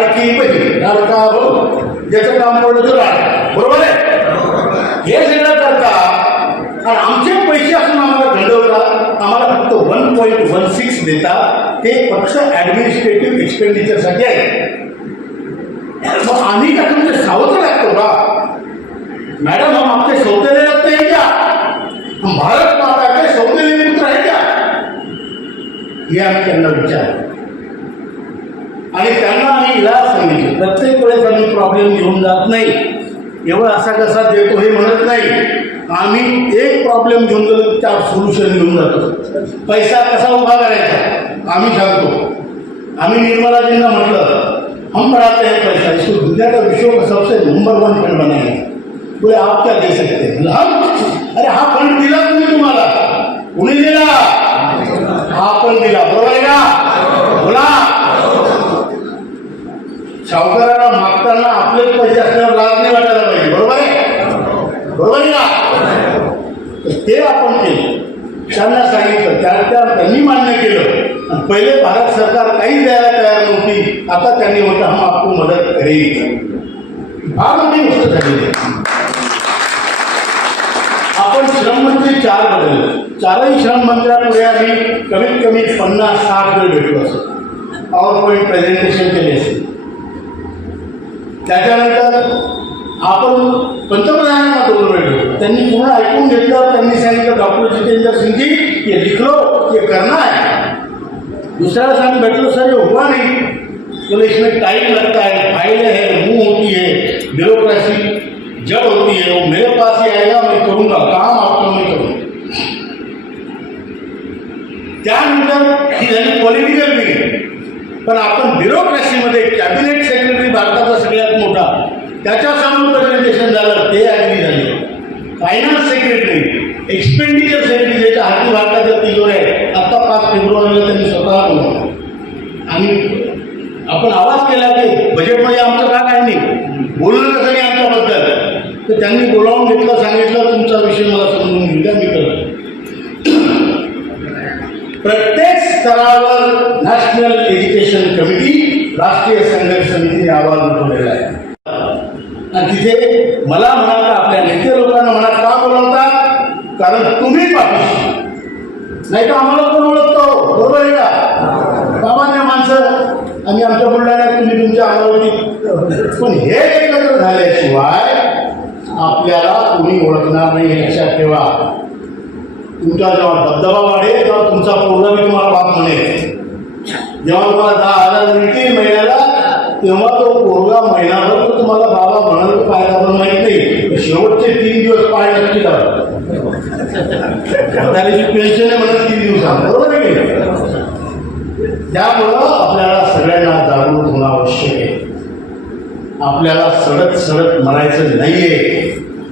लाडकी बहीण, लाडका भाऊ, ज्याचं काम पडलं तर राहणार, बरोबर आहे. हे सगळं करता आणि आमचे पैसे असून आम्हाला घडवतात, आम्हाला फक्त 1.16 देतात, ते फक्त ॲडमिनिस्ट्रेटिव्ह एक्सपेंडिचरसाठी आहे. मग आम्ही का तुमचे सावत्र लागतो का? मॅडम, हम आपके सौतेले लगते हैं क्या? हम भारत माता के सौतेले पुत्र आहे क्या? हे आम्ही त्यांना विचारलं आणि त्यांना आम्ही इलाज सांगितलं. प्रत्येक वेळेस आम्ही प्रॉब्लेम घेऊन जात नाही, एवढं असा कसा देतो हे म्हणत नाही. आम्ही एक प्रॉब्लेम घेऊन गेलो, त्यावर सोल्युशन घेऊन जातो. पैसा कसा उभा करायचा आम्ही सांगतो. आम्ही निर्मलाजींना म्हटलं, हम बढ़ाते हैं पैसा, इसको दुनिया का विश्व का सबसे नंबर 1 फंड बनाएंगे. बोले आप क्या दे सकते हैं? हम, अरे हा फंड दिला तुम्ही, तुम्हाला कुणी दिला? हा पण दिला, बरोबर आहे का? बोला. सावकाराला मागताना आपलेच पैसे असल्यावर लाज नाही वाटायला पाहिजे, बरोबर आहे? बरोबर आहे ना? ते आपण केलं, त्यांना सांगितलं, त्यांनी मान्य केलं. पहिले भारत सरकार काही द्यायला तयार नव्हती, आता त्यांनी म्हटलं हम आपको मदत करेल. फार मोठी गोष्ट झालेली आहे. आपण श्रममंत्री 4 बदलले, 4ही श्रम मंत्र्यांपुढे आम्ही कमीत कमी 50-60 वेळ भेटलो असतो, पॉवर पॉईंट प्रेझेंटेशन केले असेल. त्याच्यानंतर आपण पंतप्रधानांना 2 वेळ भेटलो, त्यांनी पूर्ण ऐकून घेतलं. त्यांनी सांगितलं, डॉक्टर जितेंद्र सिंह जी ये लिख लो, ये करना है. दूसरा सांग बैठो, सर ये हुआ नहीं, बोले इसमें टाइम लगता है, फाइलें हैं, मुंह होती है, ब्यूरोक्रेसी जब होती है, वो मेरे पास ही आएगा, मैं करूंगा काम, आपको मैं करूंगा. त्यानंतर ही झाली पॉलिटिकल मीटिंग. पण आपण ब्युरोक्रेसीमध्ये कॅबिनेट सेक्रेटरी भारताचा सगळ्यात मोठा, त्याच्यासमोर प्रेझेंटेशन झालं, ते ॲग्री झाले. फायनान्स सेक्रेटरी, एक्सपेंडिचर सेक्रेटरी, ज्याच्या हाती भारताच्या तिजोऱ्या आहे, आता 5 फेब्रुवारीला त्यांनी स्वतः बोलवलं. आणि आपण आवाज केला की बजेटमध्ये आमचं का काय नाही, बोललं कसं नाही आमच्याबद्दल. तर त्यांनी बोलावून घेतलं, सांगितलं तुमचा विषय मला समजून घेऊया, मी करतो. प्रत्येक स्तरावर नॅशनल एज्युकेशन कमिटी, राष्ट्रीय संघर्ष समितीने आवाज उठवलेला आहे. आणि तिथे मला म्हणा का आपल्या नेते लोकांना म्हणा, का बोलवतात? कारण तुम्ही पाठीशी, नाही तर आम्हाला कोण ओळखतो, बरोबर आहे का? सामान्य माणसं आम्ही आमच्या बुलढाण्यात, तुम्ही तुमच्या अमरावतीत. पण हे एकत्र झाल्याशिवाय आपल्याला कोणी ओळखणार नाही, हे लक्षात ठेवा. तुमचा जेव्हा दबदबा वाढेल तेव्हा तुमचा पोरगा मी तुम्हाला बाप म्हणेल. जेव्हा तुम्हाला 10,000 मिळतील महिन्याला, तेव्हा तो पोरगा महिनाभर तो तुम्हाला बाबा म्हणाल, काय कारण माहीत नाही. शेवटचे 3 दिवस पाय नक्की लावतात. त्याची पेन्शन आहे म्हणत 3 दिवसांत, बरोबर आहे की? त्यामुळं आपल्याला सगळ्यांना जागरूक होणं आवश्यक आहे. आपल्याला सडत सडत मरायचं नाहीये,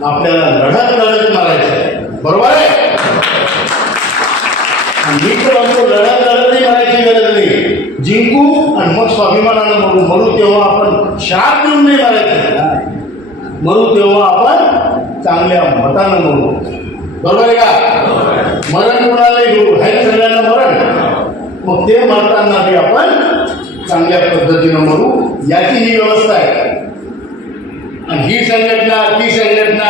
आपल्याला लढत लढत मरायचं आहे, बरोबर आहे? मी तर आमचं लढत लढतही मरायची गरज नाही. जिंकू आणि मग स्वाभिमानानं मरू. मरू तेव्हा आपण शाप देऊन नाही मरायचं, मरू तेव्हा आपण चांगल्या मतानं मरू, बरोबर आहे का? मरण कोणाला घेऊ, आहे सगळ्यांना मरण. मग ते मरताना बी आपण चांगल्या पद्धतीनं मरू, याची ही व्यवस्था आहे. आणि ही संघटना, ती संघटना,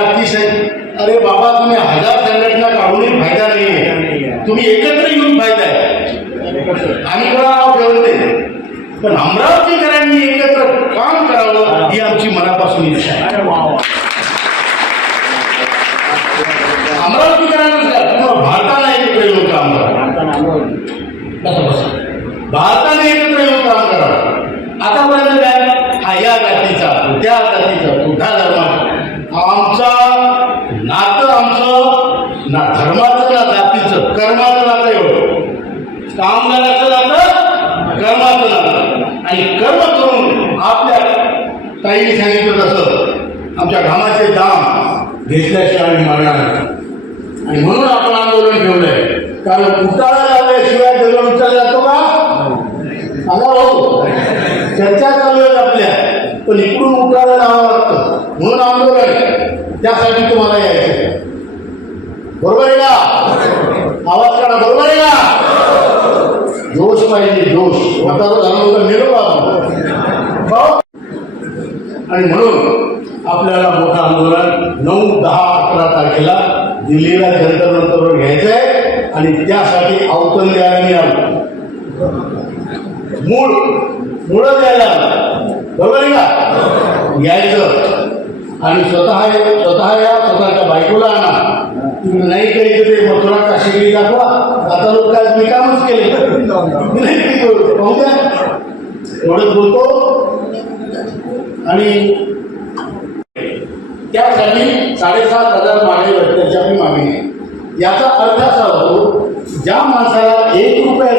अरे बाबा, तुम्ही 1000 संघटना काढूनही फायदा नाहीये. तुम्ही एकत्र येऊन फायदा आहे. आम्ही कोणा नाव ठेवलं नाही, पण अमरावतीकरांनी एकत्र काम करावं ही आमची मनापासून इच्छा आहे. अमरावतीकरांना भारताला एकत्र येऊन काम करावं, भारताने एकत्र येऊन काम करावं. आतापर्यंत काय, हा या जातीचा, त्या जातीचा, कुठल्या धर्माचा, आमचा नातं, आमचं ना धर्माचं ना जातीचं, कर्माचं नातं एवढं. कामगाराचं नातं, कर्माचं नातं. आणि कर्म करून आपल्या ताईने सांगितलं तसं आमच्या घामाचे दाम घेतल्याशिवाय मरणार नाही. आणि म्हणून आपण आंदोलन ठेवलंय. कारण उतारा लावल्याशिवाय दगड उचलला जातो का? सांगा भाऊ, चर्चा चालू आहे आपल्या, पण इकडून उतारा लावावं लागतं. म्हणून आंदोलन, त्यासाठी तुम्हाला यायचं, बरोबर आहे का? आवाज काढा, बरोबर आहे का? जोश पाहिजे, जोश. आता झालं होतं निरोप आहोत. आणि म्हणून आपल्याला मोठं आंदोलन 9, 10, 11 तारखेला दिल्लीला जंतर मंतरवर घ्यायचं आहे आणि त्यासाठी अवतरण द्यायला मिळालं. मुळं द्यायला बरोबर आहे का? यायचं आणि स्वतःच्या बायकोला आणा. तुम्ही नाही काही ते मथुरा काशीगिरी दाखवा. आता लोक काय मी कामच केले नाही पाहू द्या एवढंच बोलतो. आणि त्यासाठी 7,500 मागे त्याची आपली मागणी आहे. याचा अर्थ असा होतो ज्या माणसाला 1 रुपया